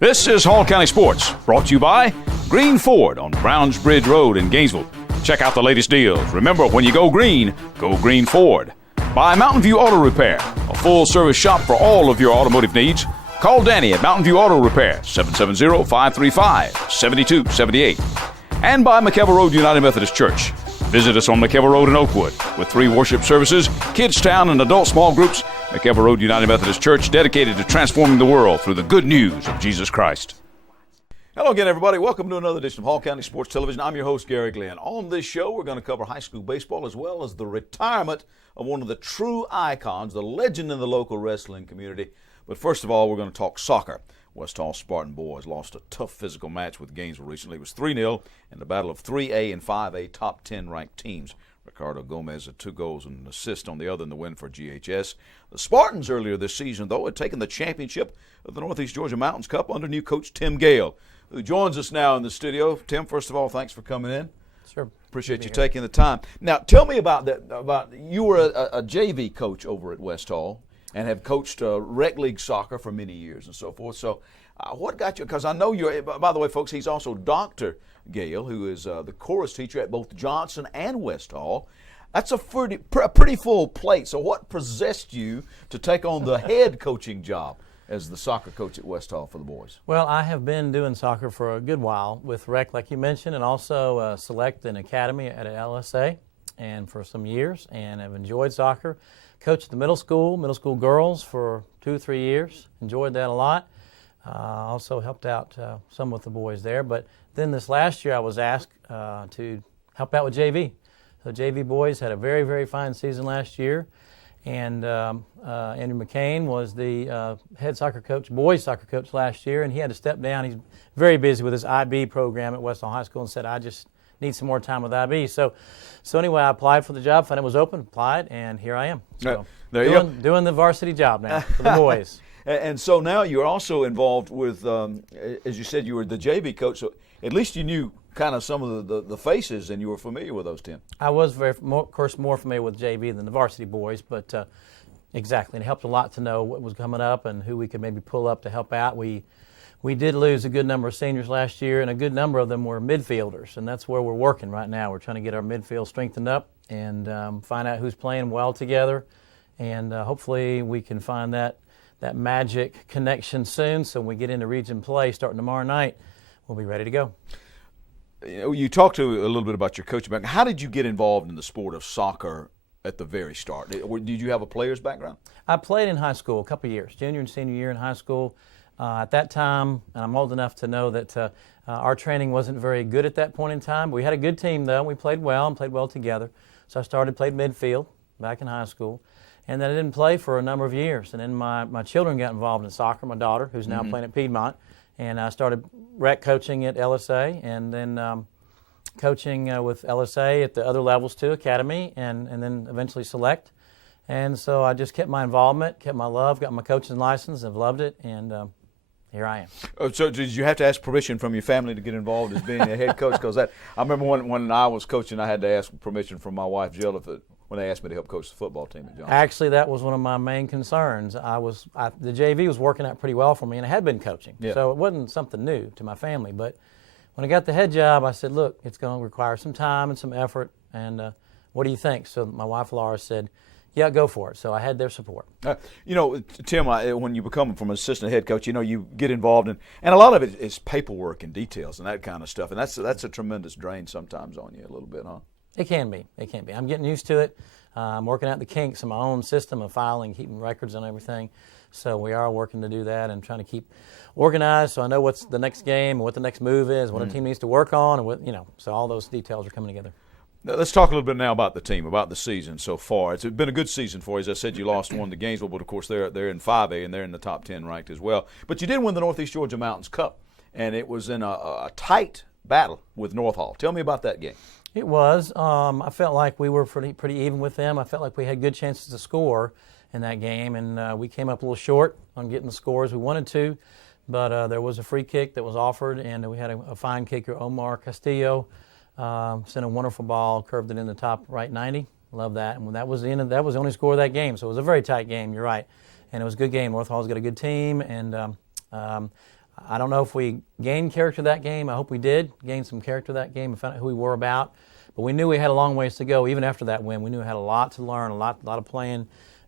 This is Hall County Sports, brought to you by Green Ford on Browns Bridge Road in Gainesville. Check out the latest deals. Remember, when you go Green Ford. By Mountain View Auto Repair, a full-service shop for all of your automotive needs. Call Danny at Mountain View Auto Repair, 770-535-7278. And by McKelvey Road United Methodist Church. Visit us on McKelvey Road in Oakwood. With 3 worship services, Kids Town, and adult small groups, McKelvey Road United Methodist Church, dedicated to transforming the world through the good news of Jesus Christ. Hello again, everybody. Welcome to another edition of Hall County Sports Television. I'm your host, Gary Glenn. On this show, we're going to cover high school baseball as well as the retirement of one of the true icons, the legend in the local wrestling community. But first of all, we're going to talk soccer. West Hall Spartan boys lost a tough physical match with Gainesville recently. It was 3-0 in the battle of 3A and 5A top 10 ranked teams. Ricardo Gomez had 2 goals and an assist on the other in the win for GHS. The Spartans earlier this season, though, had taken the championship of the Northeast Georgia Mountains Cup under new coach Tim Gale, who joins us now in the studio. Tim, first of all, thanks for coming in. Sure. Appreciate you taking the time. Now, tell me about that. About you were a JV coach over at West Hall and have coached rec league soccer for many years and so forth. So what got you? Because I know you're, by the way, folks, he's also Dr. Gale, who is the chorus teacher at both Johnson and West Hall. That's a pretty full plate. So what possessed you to take on the head coaching job as the soccer coach at West Hall for the boys? Well, I have been doing soccer for a good while with rec, like you mentioned, and also select an academy at LSA and for some years, and I've enjoyed soccer. Coached the middle school girls for 2 or 3 years. Enjoyed that a lot. Also helped out some with the boys there. But then this last year I was asked to help out with JV. The JV boys had a very, very fine season last year. And Andrew McCain was the head soccer coach, boys soccer coach last year, and he had to step down. He's very busy with his IB program at West Hall High School and said, I just need some more time with IB. So anyway, I applied for the job, found it was open, applied, and here I am. So doing the varsity job now for the boys. And so now you're also involved with, as you said, you were the JV coach, so at least you knew kind of some of the faces and you were familiar with those, Tim. I was, of course, more familiar with JV than the varsity boys, but exactly. And it helped a lot to know what was coming up and who we could maybe pull up to help out. We did lose a good number of seniors last year, and a good number of them were midfielders, and that's where we're working right now. We're trying to get our midfield strengthened up and find out who's playing well together, and hopefully we can find that magic connection soon, so when we get into region play starting tomorrow night, we'll be ready to go. You talked a little bit about your coaching background. How did you get involved in the sport of soccer at the very start? Did you have a player's background? I played in high school a couple of years, junior and senior year in high school. At that time, and I'm old enough to know that our training wasn't very good at that point in time. But we had a good team, though. We played well together. So I played midfield back in high school. And then I didn't play for a number of years. And then my children got involved in soccer, my daughter, who's now playing at Piedmont. And I started rec coaching at LSA and then coaching with LSA at the other levels too, academy, and then eventually select. And so I just kept my involvement, kept my love, got my coaching license, I've loved it, and here I am. So did you have to ask permission from your family to get involved as being a head coach? Because I remember when I was coaching, I had to ask permission from my wife, Jill, when they asked me to help coach the football team at Johnson. Actually, that was one of my main concerns. The JV was working out pretty well for me, and I had been coaching. Yeah. So it wasn't something new to my family. But when I got the head job, I said, look, it's going to require some time and some effort, and what do you think? So my wife, Laura, said, yeah, go for it. So I had their support. Tim, when you become from an assistant head coach, you get involved in, and a lot of it is paperwork and details and that kind of stuff, and that's a tremendous drain sometimes on you a little bit, huh? It can be. I'm getting used to it. I'm working out the kinks in my own system of filing, keeping records and everything. So we are working to do that and trying to keep organized so I know what's the next game and what the next move is, what a team needs to work on, and so all those details are coming together. Now, let's talk a little bit now about the team, about the season so far. It's been a good season for you. As I said, you lost one to Gainesville, but of course they're in 5A and they're in the top 10 ranked as well. But you did win the Northeast Georgia Mountains Cup, and it was in a tight battle with North Hall. Tell me about that game. It was. I felt like we were pretty even with them. I felt like we had good chances to score in that game, and we came up a little short on getting the scores we wanted to. But there was a free kick that was offered, and we had a fine kicker, Omar Castillo. Sent a wonderful ball, curved it in the top right 90. Love that. And that was the end. That was the only score of that game. So it was a very tight game. You're right, and it was a good game. North Hall's got a good team, and I don't know if we gained character that game. I hope we did gain some character that game and found out who we were about. But we knew we had a long ways to go. Even after that win, we knew we had a lot to learn, a lot of playing,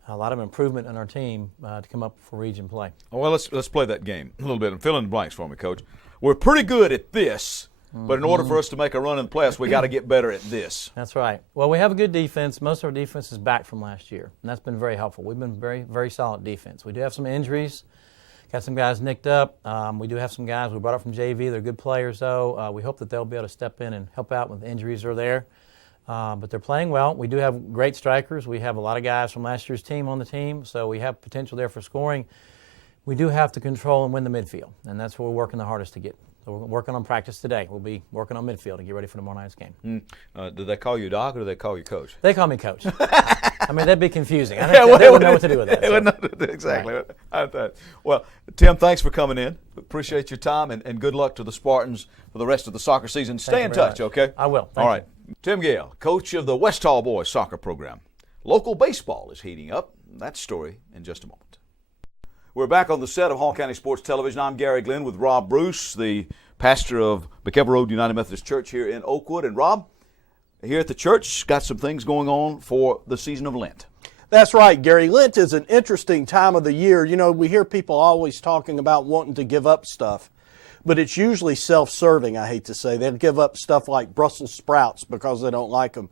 a lot of improvement in our team to come up for region play. Well, let's play that game a little bit and fill in the blanks for me, Coach. We're pretty good at this, but in order for us to make a run in the playoffs, we got to get better at this. That's right. Well, we have a good defense. Most of our defense is back from last year, and that's been very helpful. We've been very, very solid defense. We do have some injuries. Got some guys nicked up. We do have some guys we brought up from JV. They're good players, though. We hope that they'll be able to step in and help out when the injuries are there. But they're playing well. We do have great strikers. We have a lot of guys from last year's team on the team, so we have potential there for scoring. We do have to control and win the midfield, and that's what we're working the hardest to get. So we're working on practice today. We'll be working on midfield to get ready for tomorrow night's game. Do they call you Doc or do they call you Coach? They call me Coach. I mean, that'd be confusing. I think they wouldn't know what to do with that. They wouldn't know exactly. Right. Well, Tim, thanks for coming in. Appreciate your time, and good luck to the Spartans for the rest of the soccer season. Stay in touch, okay? I will. All right. Tim Gale, coach of the West Hall Boys soccer program. Local baseball is heating up. That story in just a moment. We're back on the set of Hall County Sports Television. I'm Gary Glenn with Rob Bruce, the pastor of McKelvey Road United Methodist Church here in Oakwood. And Rob, here at the church, got some things going on for the season of Lent. That's right, Gary. Lent is an interesting time of the year. You know, we hear people always talking about wanting to give up stuff, but it's usually self-serving, I hate to say. They'll give up stuff like Brussels sprouts because they don't like them.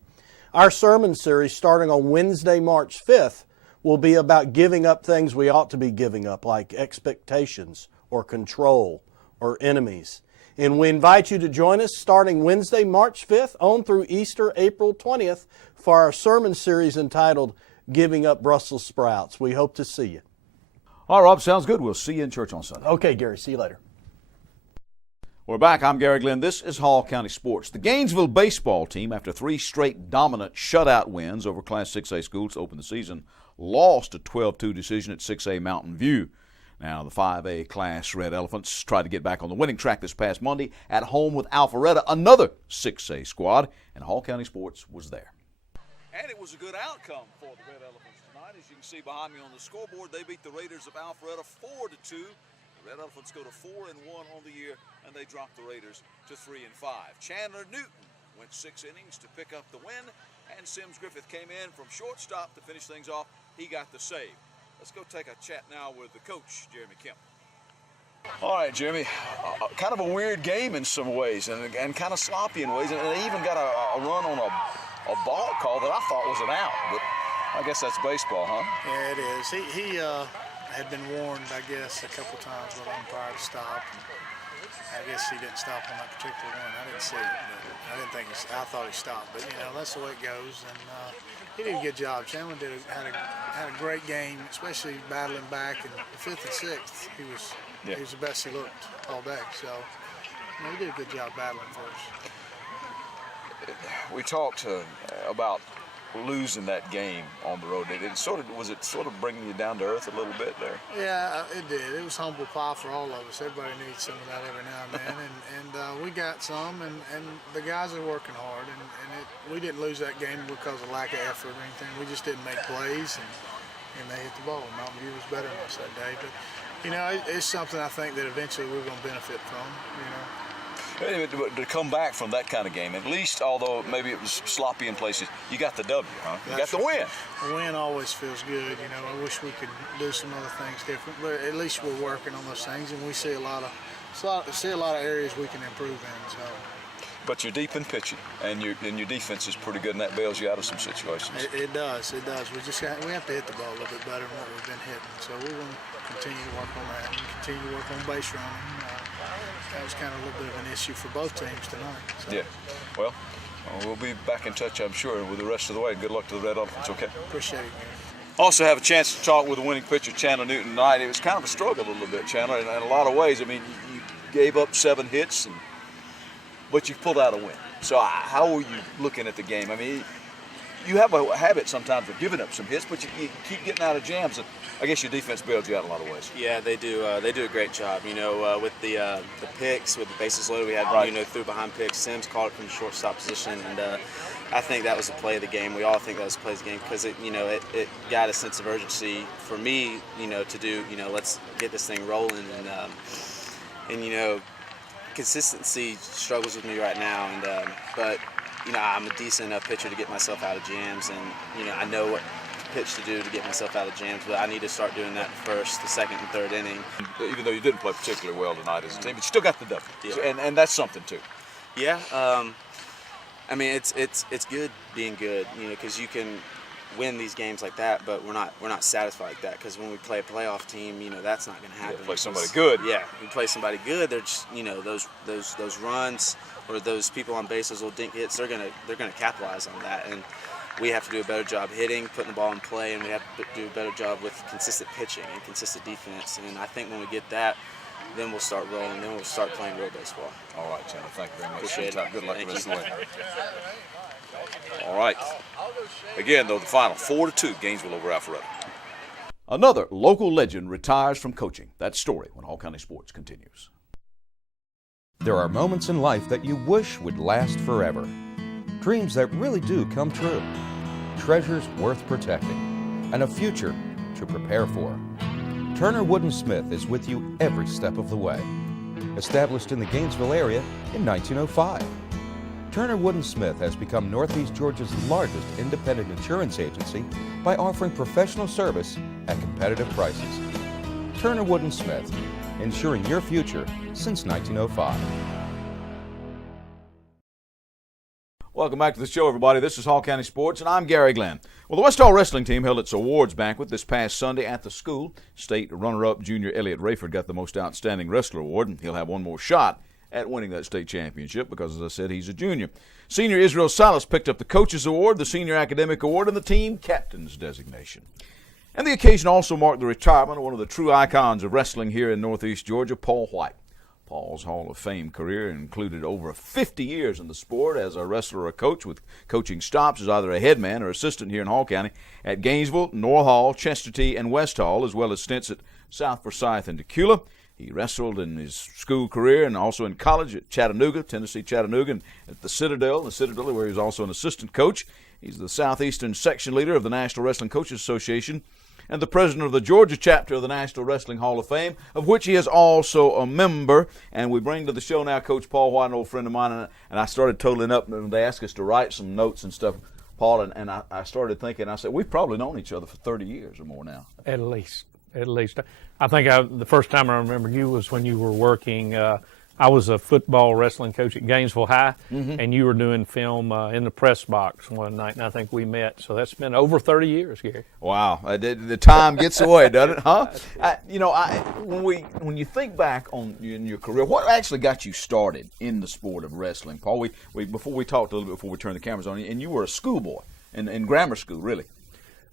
Our sermon series, starting on Wednesday, March 5th, will be about giving up things we ought to be giving up, like expectations or control or enemies. And we invite you to join us starting Wednesday, March 5th on through Easter, April 20th, for our sermon series entitled Giving Up Brussels Sprouts. We hope to see you. All right, Rob, sounds good. We'll see you in church on Sunday. Okay, Gary, see you later. We're back. I'm Gary Glenn. This is Hall County Sports. The Gainesville baseball team, after 3 straight dominant shutout wins over Class 6A schools to open the season, lost a 12-2 decision at 6A Mountain View. Now, the 5A Class Red Elephants tried to get back on the winning track this past Monday at home with Alpharetta, another 6A squad, and Hall County Sports was there. And it was a good outcome for the Red Elephants tonight. As you can see behind me on the scoreboard, they beat the Raiders of Alpharetta 4-2. The Red Elephants go to 4-1 on the year, and they drop the Raiders to 3-5. Chandler Newton went 6 innings to pick up the win, and Sims Griffith came in from shortstop to finish things off. He got the save. Let's go take a chat now with the coach, Jeremy Kemp. All right, Jeremy, kind of a weird game in some ways and kind of sloppy in ways, and they even got a run on a ball call that I thought was an out, but I guess that's baseball, huh? Yeah, it is. He had been warned, I guess, a couple times by the umpire to stop. I guess he didn't stop on that particular one. I didn't see it, but I thought he stopped. But, you know, that's the way it goes. And he did a good job. Chandler had a great game, especially battling back. In the 5th and 6th, he was the best he looked all day. So, you know, he did a good job battling for us. We talked about losing that game on the road. Was it sort of bringing you down to earth a little bit there? Yeah, it did. It was humble pie for all of us. Everybody needs some of that every now and then, and we got some, and the guys are working hard, and we didn't lose that game because of lack of effort or anything. We just didn't make plays, and they hit the ball. Mountain View was better than us that day, but you know, it's something I think that eventually we're going to benefit from. You know. To come back from that kind of game, at least, although maybe it was sloppy in places, you got the W, huh? You got the win. The win always feels good. You know, I wish we could do some other things different, but at least we're working on those things, and we see a lot of areas we can improve in. So. But you're deep in pitching, and your defense is pretty good, and that bails you out of some situations. It does. We have to hit the ball a little bit better than what we've been hitting. So we're going to continue to work on that and continue to work on base running. That was kind of a little bit of an issue for both teams tonight. So. Yeah. Well, we'll be back in touch, I'm sure, with the rest of the way. Good luck to the Red Elephants, okay? Appreciate it, Gary. Also have a chance to talk with the winning pitcher, Chandler Newton, tonight. It was kind of a struggle a little bit, Chandler, in a lot of ways. I mean, you gave up 7 hits, but you pulled out a win. So how were you looking at the game? I mean, you have a habit sometimes of giving up some hits, but you keep getting out of jams. And I guess your defense bailed you out in a lot of ways. Yeah, they do. They do a great job. You know, with the picks, with the bases loaded, we had through behind picks. Sims caught it from the shortstop position, and I think that was the play of the game. We all think that was the play of the game because it got a sense of urgency for me. You know, to do. You know, let's get this thing rolling, and consistency struggles with me right now. And but I'm a decent enough pitcher to get myself out of jams, and I know what pitch to do to get myself out of jams, but I need to start doing that first, the second and third inning. Even though you didn't play particularly well tonight as a team, but you still got the W. Yeah. And that's something too. Yeah, I mean it's good being good, because you can win these games like that, but we're not satisfied like that, because when we play a playoff team, that's not going to happen. Play somebody good. Yeah, we play somebody good. They're just those runs or those people on base, those little dink hits. They're gonna capitalize on that, and we have to do a better job hitting, putting the ball in play, and we have to do a better job with consistent pitching and consistent defense. And I think when we get that, then we'll start rolling. Then we'll start playing real baseball. All right, Chandler. Thank you very much. Appreciate it. Good luck the Thank rest you. of the way. All right. Again, though, the final 4-2, Gainesville over Alpharetta. Another local legend retires from coaching. That story when Hall County Sports continues. There are moments in life that you wish would last forever. Dreams that really do come true. Treasures worth protecting. And a future to prepare for. Turner Wood & Smith is with you every step of the way. Established in the Gainesville area in 1905. Turner Wood & Smith has become Northeast Georgia's largest independent insurance agency by offering professional service at competitive prices. Turner Wood & Smith, insuring your future since 1905. Welcome back to the show, everybody. This is Hall County Sports, and I'm Gary Glenn. Well, the West Hall Wrestling team held its awards banquet this past Sunday at the school. State runner-up junior Elliott Rayford got the Most Outstanding Wrestler award, and he'll have one more shot at winning that state championship because, as I said, he's a junior. Senior Israel Salas picked up the Coaches Award, the Senior Academic Award, and the Team Captain's designation. And the occasion also marked the retirement of one of the true icons of wrestling here in Northeast Georgia, Paul White. Paul's Hall of Fame career included over 50 years in the sport as a wrestler or a coach, with coaching stops as either a head man or assistant here in Hall County at Gainesville, North Hall, Chestatee, and West Hall, as well as stints at South Forsyth and Decula. He wrestled in his school career and also in college at Chattanooga, Tennessee Chattanooga, and at the Citadel, where he was also an assistant coach. He's the Southeastern section leader of the National Wrestling Coaches Association and the president of the Georgia chapter of the National Wrestling Hall of Fame, of which he is also a member. And we bring to the show now Coach Paul White, an old friend of mine, and I started totaling up, and they asked us to write some notes and stuff, Paul, and I started thinking, I said, we've probably known each other for 30 years or more now. At least. I think the first time I remember you was when you were working. I was a football wrestling coach at Gainesville High, and you were doing film in the press box one night, and I think we met. So that's been over 30 years, Gary. Wow, the time gets away, doesn't it? Huh? When you think back on in your career, what actually got you started in the sport of wrestling, Paul? Before we talked a little bit before we turned the cameras on, and you were a schoolboy in grammar school, really.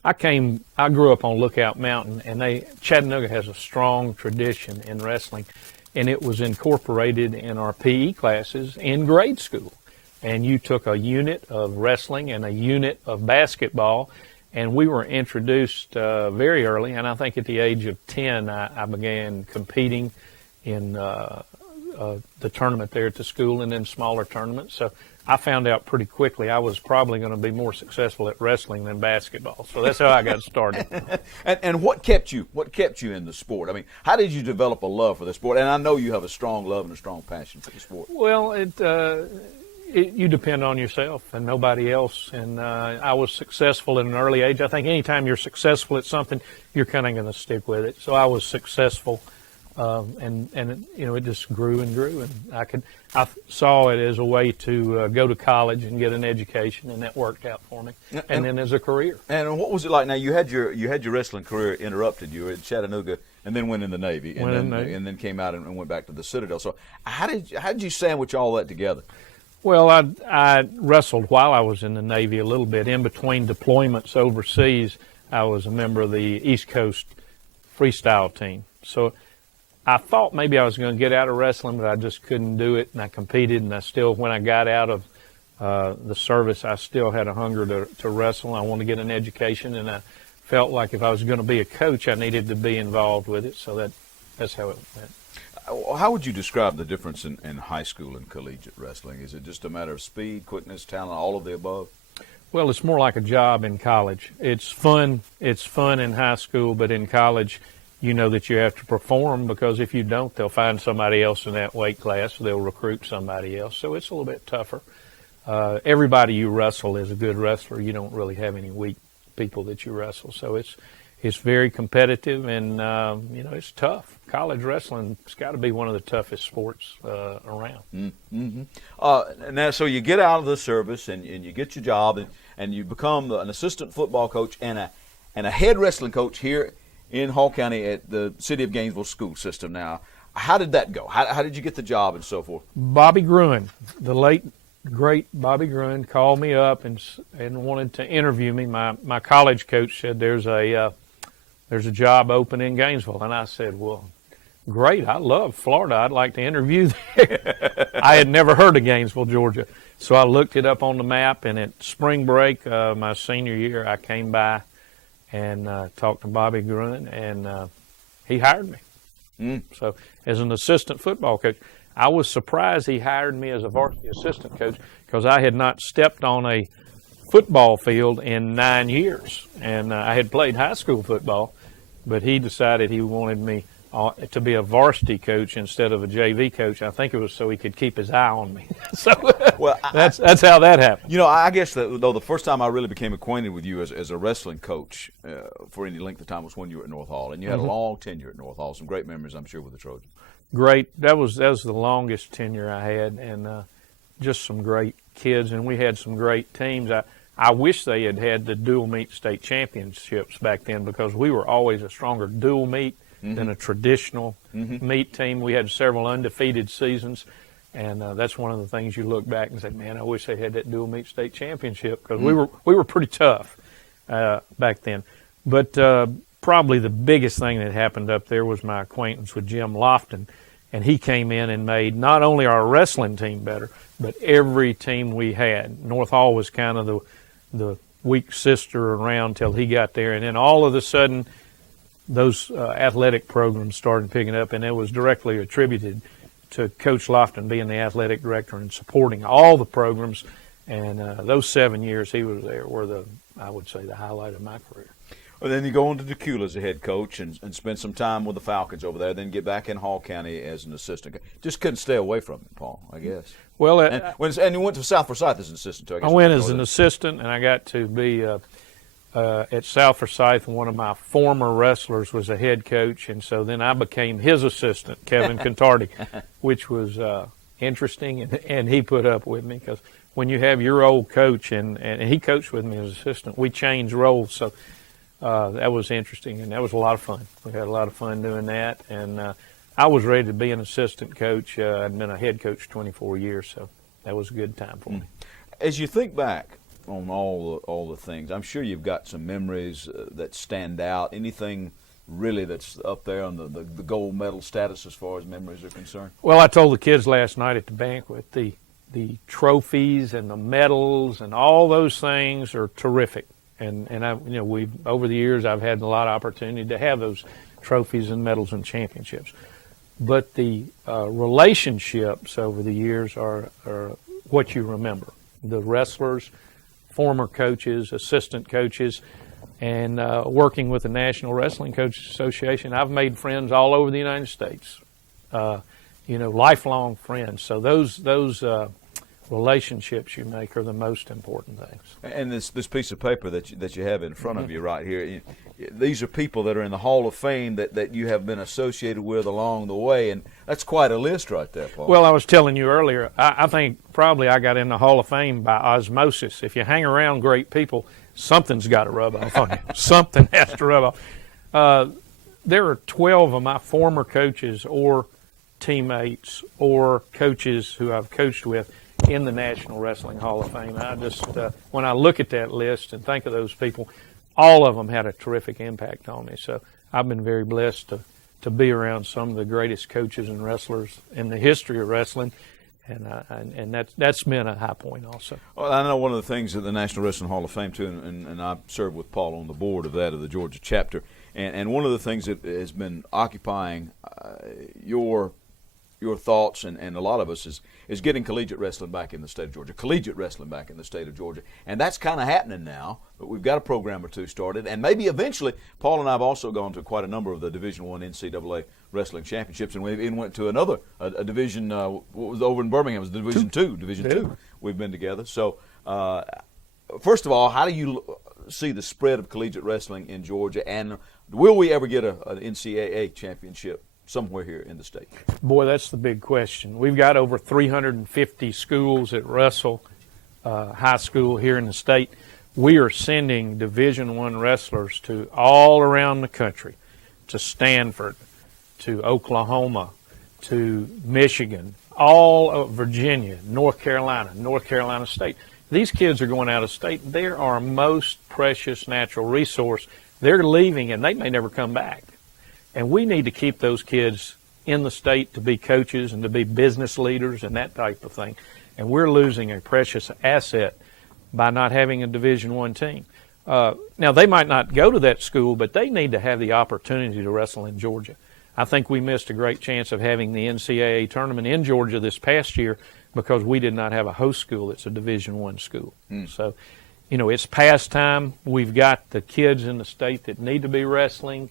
I grew up on Lookout Mountain, and Chattanooga has a strong tradition in wrestling, and it was incorporated in our PE classes in grade school. And you took a unit of wrestling and a unit of basketball, and we were introduced very early, and I think at the age of 10, I began competing in the tournament there at the school and then smaller tournaments. So I found out pretty quickly I was probably going to be more successful at wrestling than basketball. So that's how I got started. And what kept you in the sport? I mean, how did you develop a love for the sport? And I know you have a strong love and a strong passion for the sport. Well, you depend on yourself and nobody else. And I was successful at an early age. I think anytime you're successful at something, you're kind of going to stick with it. So I was successful. And it just grew and grew, and I saw it as a way to go to college and get an education, and that worked out for me. And then as a career. And what was it like? Now you had your wrestling career interrupted. You were at Chattanooga, and then went in the Navy, and then came out and went back to the Citadel. So how did you sandwich all that together? Well, I wrestled while I was in the Navy a little bit. In between deployments overseas, I was a member of the East Coast freestyle team. So I thought maybe I was going to get out of wrestling, but I just couldn't do it, and I competed, and when I got out of the service, I still had a hunger to wrestle. I wanted to get an education, and I felt like if I was going to be a coach, I needed to be involved with it, so that's how it went. How would you describe the difference in high school and collegiate wrestling? Is it just a matter of speed, quickness, talent, all of the above? Well, it's more like a job in college. It's fun in high school, but in college, you know that you have to perform, because if you don't, they'll find somebody else in that weight class. They'll recruit somebody else. So it's a little bit tougher. Everybody you wrestle is a good wrestler. You don't really have any weak people that you wrestle. So it's very competitive, and you know, it's tough. College wrestling's got to be one of the toughest sports around. Mm-hmm. Now, so you get out of the service and you get your job and you become an assistant football coach and a head wrestling coach here in Hall County at the City of Gainesville school system. Now, how did that go? How did you get the job and so forth? Bobby Gruen, the late great Bobby Gruen, called me up and wanted to interview me. My college coach said there's a job open in Gainesville, and I said, well, great, I love Florida. I'd like to interview there. I had never heard of Gainesville, Georgia, so I looked it up on the map, and at spring break my senior year, I came by and talked to Bobby Gruen, and he hired me. So as an assistant football coach, I was surprised he hired me as a varsity assistant coach, because I had not stepped on a football field in 9 years, and I had played high school football, but he decided he wanted me to be a varsity coach instead of a JV coach. I think it was so he could keep his eye on me. So well, that's how that happened. You know, I guess though the first time I really became acquainted with you as a wrestling coach for any length of time was when you were at North Hall, and you had a long tenure at North Hall. Some great memories, I'm sure, with the Trojans. Great. That was the longest tenure I had, and just some great kids, and we had some great teams. I wish they had the dual meet state championships back then, because we were always a stronger dual meet than a traditional meet team. We had several undefeated seasons, and that's one of the things you look back and say, man, I wish they had that dual meet state championship, because we were pretty tough back then. But probably the biggest thing that happened up there was my acquaintance with Jim Lofton, and he came in and made not only our wrestling team better, but every team we had. North Hall was kind of the weak sister around till he got there, and then all of a sudden those athletic programs started picking up, and it was directly attributed to Coach Lofton being the athletic director and supporting all the programs. And those 7 years he was there were I would say, the highlight of my career. Well, then you go on to Decula as a head coach and spend some time with the Falcons over there, then get back in Hall County as an assistant. Just couldn't stay away from it, Paul, I guess. Well, and you went to South Forsyth as an assistant, too. I went as an assistant, and I got to be at South Forsyth, and one of my former wrestlers was a head coach, and so then I became his assistant, Kevin Contardi, which was interesting, and he put up with me, because when you have your old coach, and he coached with me as assistant, we changed roles, so that was interesting, and that was a lot of fun. We had a lot of fun doing that, and I was ready to be an assistant coach. I'd been a head coach 24 years, so that was a good time for me. As you think back on all the things, I'm sure you've got some memories that stand out. Anything really that's up there on the gold medal status as far as memories are concerned? Well, I told the kids last night at the banquet, the trophies and the medals and all those things are terrific. And we've over the years I've had a lot of opportunity to have those trophies and medals and championships. But the relationships over the years are what you remember. The wrestlers, former coaches, assistant coaches, and working with the National Wrestling Coaches Association, I've made friends all over the United States. Lifelong friends. So those relationships you make are the most important things. And this piece of paper that you have in front of you right here, these are people that are in the Hall of Fame that you have been associated with along the way, and that's quite a list right there, Paul. Well, I was telling you earlier, I think probably I got in the Hall of Fame by osmosis. If you hang around great people, something's got to rub off on you. Something has to rub off. There are 12 of my former coaches or teammates or coaches who I've coached with in the National Wrestling Hall of Fame. I just, when I look at that list and think of those people, all of them had a terrific impact on me. So I've been very blessed to be around some of the greatest coaches and wrestlers in the history of wrestling, and that's been a high point also. Well, I know one of the things at the National Wrestling Hall of Fame, too, and I served with Paul on the board of the Georgia chapter, and one of the things that has been occupying your your thoughts and a lot of us is getting collegiate wrestling back in the state of Georgia, collegiate wrestling back in the state of Georgia. And that's kind of happening now, but we've got a program or two started. And maybe eventually, Paul and I have also gone to quite a number of the Division I NCAA wrestling championships, and we even went to another, a division, what was over in Birmingham, it was Division II. We've been together. So, first of all, how do you see the spread of collegiate wrestling in Georgia, and will we ever get an NCAA championship somewhere here in the state? Boy, that's the big question. We've got over 350 schools at Russell High School here in the state. We are sending Division I wrestlers to all around the country, to Stanford, to Oklahoma, to Michigan, all of Virginia, North Carolina State. These kids are going out of state. They're our most precious natural resource. They're leaving, and they may never come back. And we need to keep those kids in the state to be coaches and to be business leaders and that type of thing. And we're losing a precious asset by not having a Division I team. Now, they might not go to that school, but they need to have the opportunity to wrestle in Georgia. I think we missed a great chance of having the NCAA tournament in Georgia this past year because we did not have a host school that's a Division I school. So, you know, it's past time. We've got the kids in the state that need to be wrestling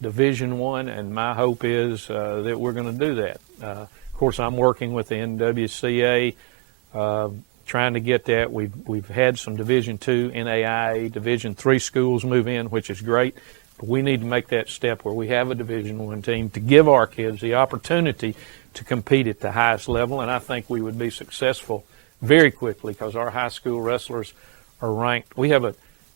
Division I, and my hope is that we're going to do that. Of course, I'm working with the NWCA, trying to get that. We've had some Division II, NAIA, Division III schools move in, which is great. But we need to make that step where we have a Division I team to give our kids the opportunity to compete at the highest level, and I think we would be successful very quickly because our high school wrestlers are ranked. We have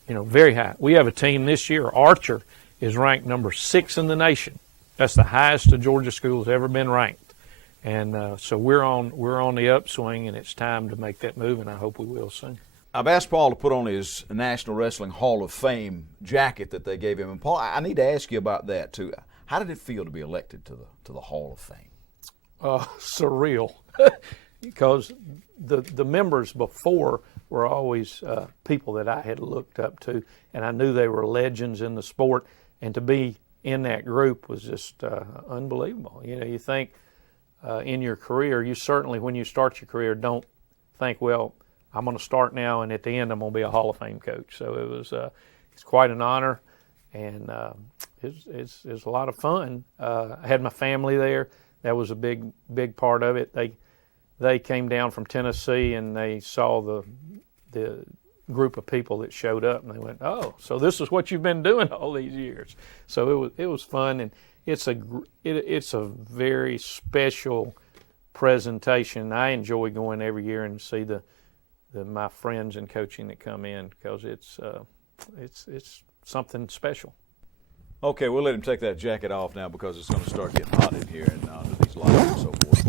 very high. We have a team this year, Archer, is ranked number 6 in the nation. That's the highest a Georgia school has ever been ranked. And so we're on the upswing, and it's time to make that move, and I hope we will soon. I've asked Paul to put on his National Wrestling Hall of Fame jacket that they gave him. And Paul, I need to ask you about that too. How did it feel to be elected to the Hall of Fame? Surreal, because the members before were always people that I had looked up to, and I knew they were legends in the sport. And to be in that group was just unbelievable. You know, you think in your career, you certainly, when you start your career, don't think, well, I'm going to start now, and at the end, I'm going to be a Hall of Fame coach. So it's quite an honor, and it's a lot of fun. I had my family there. That was a big part of it. They came down from Tennessee, and they saw the group of people that showed up, and they went, "Oh, so this is what you've been doing all these years." So it was fun, and it's a very special presentation. I enjoy going every year and see my friends in coaching that come in because it's something special. Okay, we'll let him take that jacket off now because it's going to start getting hot in here and under these lights and so forth.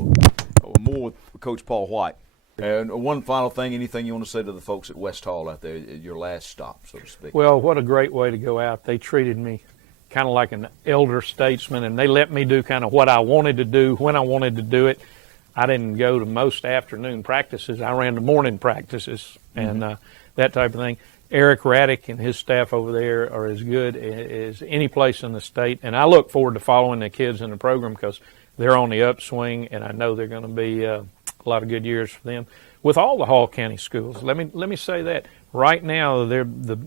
More with Coach Paul White. And one final thing, anything you want to say to the folks at West Hall out there, your last stop, so to speak? Well, what a great way to go out. They treated me kind of like an elder statesman, and they let me do kind of what I wanted to do when I wanted to do it. I didn't go to most afternoon practices. I ran the morning practices and that type of thing. Eric Raddick and his staff over there are as good as any place in the state, and I look forward to following the kids in the program because they're on the upswing, and I know they're going to be a lot of good years for them. With all the Hall County schools, let me say that right now they're the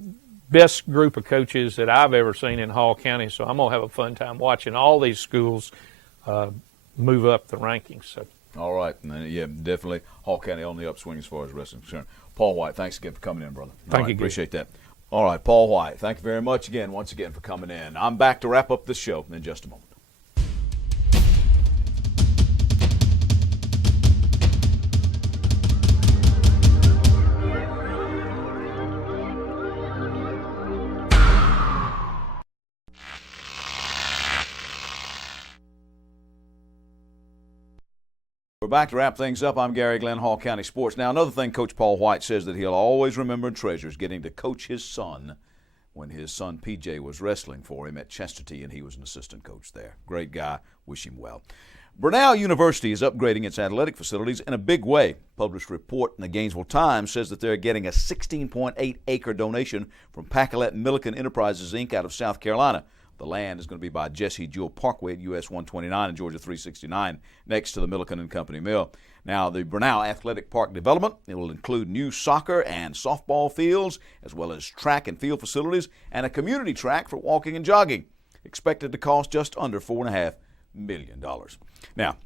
best group of coaches that I've ever seen in Hall County. So I'm gonna have a fun time watching all these schools move up the rankings. So. All right, yeah, definitely Hall County on the upswing as far as wrestling is concerned. Paul White, thanks again for coming in, brother. Thank you. Appreciate that. All right, Paul White, thank you very much once again for coming in. I'm back to wrap up this show in just a moment. We're back to wrap things up. I'm Gary Glenn, Hall County Sports. Now, another thing Coach Paul White says that he'll always remember and treasure is getting to coach his son when his son PJ was wrestling for him at Chesterton, and he was an assistant coach there. Great guy. Wish him well. Brunel University is upgrading its athletic facilities in a big way. Published report in the Gainesville Times says that they're getting a 16.8-acre donation from Pacolet Milliken Enterprises, Inc. out of South Carolina. The land is going to be by Jesse Jewell Parkway at US 129 and Georgia 369, next to the Milliken and Company Mill. Now, the Brenau Athletic Park development, it will include new soccer and softball fields, as well as track and field facilities, and a community track for walking and jogging, expected to cost just under $4.5 million. Now,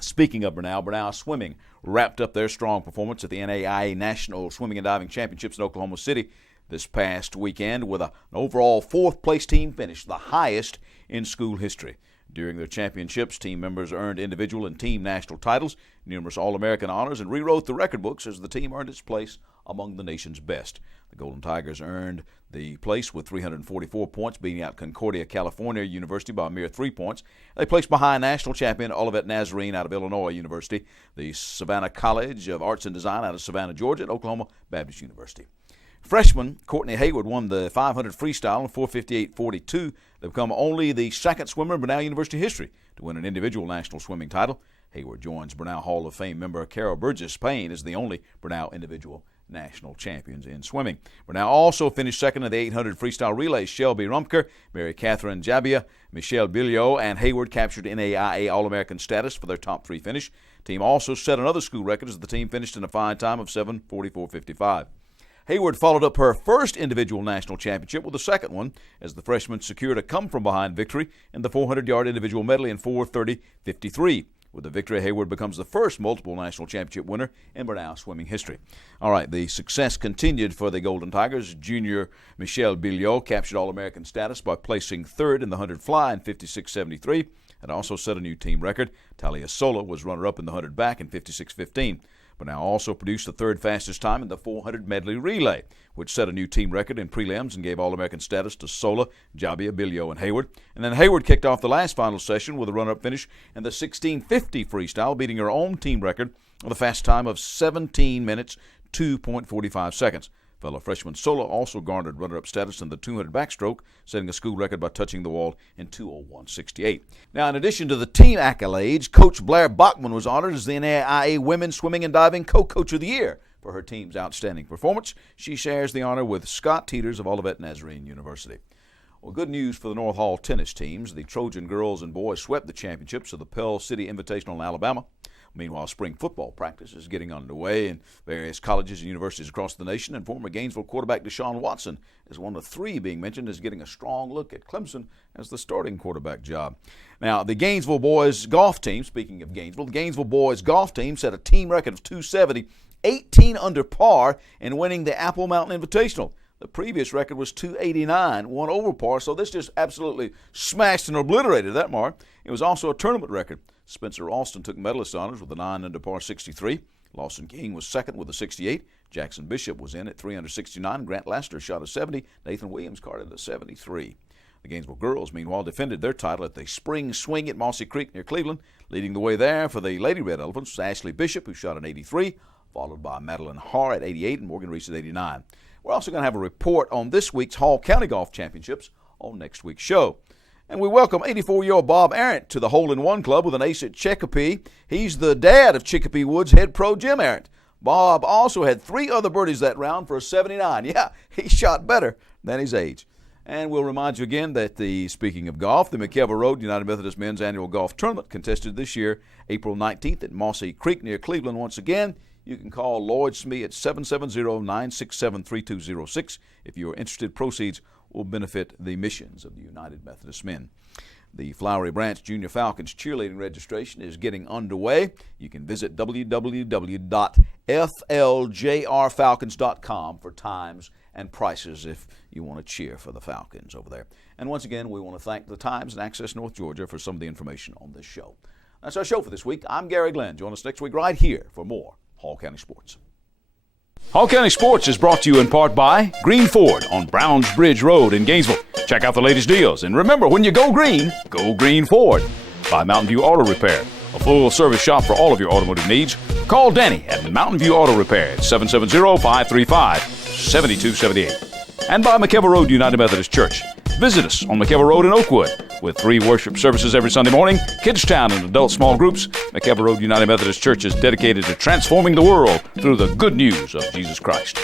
speaking of Brenau Swimming wrapped up their strong performance at the NAIA National Swimming and Diving Championships in Oklahoma City this past weekend with an overall fourth-place team finish, the highest in school history. During their championships, team members earned individual and team national titles, numerous All-American honors, and rewrote the record books as the team earned its place among the nation's best. The Golden Tigers earned the place with 344 points, beating out Concordia, California University by a mere 3 points. They placed behind national champion Olivet Nazarene out of Illinois University, the Savannah College of Arts and Design out of Savannah, Georgia, and Oklahoma Baptist University. Freshman Courtney Hayward won the 500 freestyle in 4:58.42 to become only the second swimmer in Brenau University history to win an individual national swimming title. Hayward joins Brenau Hall of Fame member Carol Burgess-Payne as the only Brenau individual national champions in swimming. Brenau also finished second in the 800 freestyle relay. Shelby Rumpker, Mary Catherine Jabia, Michelle Billiot, and Hayward captured NAIA All-American status for their top three finish. The team also set another school record as the team finished in a fine time of 7:44.55. Hayward followed up her first individual national championship with a second one as the freshman secured a come-from-behind victory in the 400-yard individual medley in 4:30.53. With the victory, Hayward becomes the first multiple national championship winner in Brenau swimming history. All right, the success continued for the Golden Tigers. Junior Michelle Billiot captured All-American status by placing third in the 100 fly in 56.73 and also set a new team record. Talia Sola was runner-up in the 100 back in 56.15. Brenau also produced the third fastest time in the 400 medley relay, which set a new team record in prelims and gave All-American status to Sola, Jabia, Billiot, and Hayward. And then Hayward kicked off the last final session with a run-up finish in the 16:50 freestyle, beating her own team record with a fast time of 17 minutes, 2.45 seconds. Fellow freshman Sola also garnered runner-up status in the 200 backstroke, setting a school record by touching the wall in 2:01.68. Now, in addition to the team accolades, Coach Blair Bachman was honored as the NAIA Women's Swimming and Diving Co-Coach of the Year for her team's outstanding performance. She shares the honor with Scott Teeters of Olivet Nazarene University. Well, good news for the North Hall tennis teams. The Trojan girls and boys swept the championships of the Pell City Invitational in Alabama. Meanwhile, spring football practice is getting underway in various colleges and universities across the nation, and former Gainesville quarterback Deshaun Watson is one of three being mentioned as getting a strong look at Clemson as the starting quarterback job. Now, the Gainesville boys golf team, speaking of Gainesville, the Gainesville boys golf team set a team record of 270, 18 under par, in winning the Apple Mountain Invitational. The previous record was 289, one over par, so this just absolutely smashed and obliterated that mark. It was also a tournament record. Spencer Austin took medalist honors with a 9 under par 63. Lawson King was second with a 68. Jackson Bishop was in at 3 under 69. Grant Laster shot a 70. Nathan Williams carded a 73. The Gainesville girls, meanwhile, defended their title at the Spring Swing at Mossy Creek near Cleveland. Leading the way there for the Lady Red Elephants was Ashley Bishop, who shot an 83, followed by Madeline Haar at 88 and Morgan Reese at 89. We're also going to have a report on this week's Hall County Golf Championships on next week's show. And we welcome 84-year-old Bob Arendt to the Hole-in-One Club with an ace at Chicopee. He's the dad of Chicopee Woods head pro Jim Arendt. Bob also had 3 other birdies that round for a 79. Yeah, he shot better than his age. And we'll remind you again that speaking of golf, the McKelvey Road United Methodist Men's Annual Golf Tournament contested this year, April 19th at Mossy Creek near Cleveland once again. You can call Lloyd Smee at 770-967-3206 if you are interested. Proceeds will benefit the missions of the United Methodist Men. The Flowery Branch Junior Falcons cheerleading registration is getting underway. You can visit www.fljrfalcons.com for times and prices if you want to cheer for the Falcons over there. And once again, we want to thank the Times and Access North Georgia for some of the information on this show. That's our show for this week. I'm Gary Glenn. Join us next week right here for more Hall County Sports. Hall County Sports is brought to you in part by Green Ford on Browns Bridge Road in Gainesville. Check out the latest deals. And remember, when you go Green Ford. By Mountain View Auto Repair, a full-service shop for all of your automotive needs. Call Danny at Mountain View Auto Repair at 770-535-7278. And by McKelvey Road United Methodist Church. Visit us on McKelvey Road in Oakwood with 3 worship services every Sunday morning, Kids Town and adult small groups. McKelvey Road United Methodist Church is dedicated to transforming the world through the good news of Jesus Christ.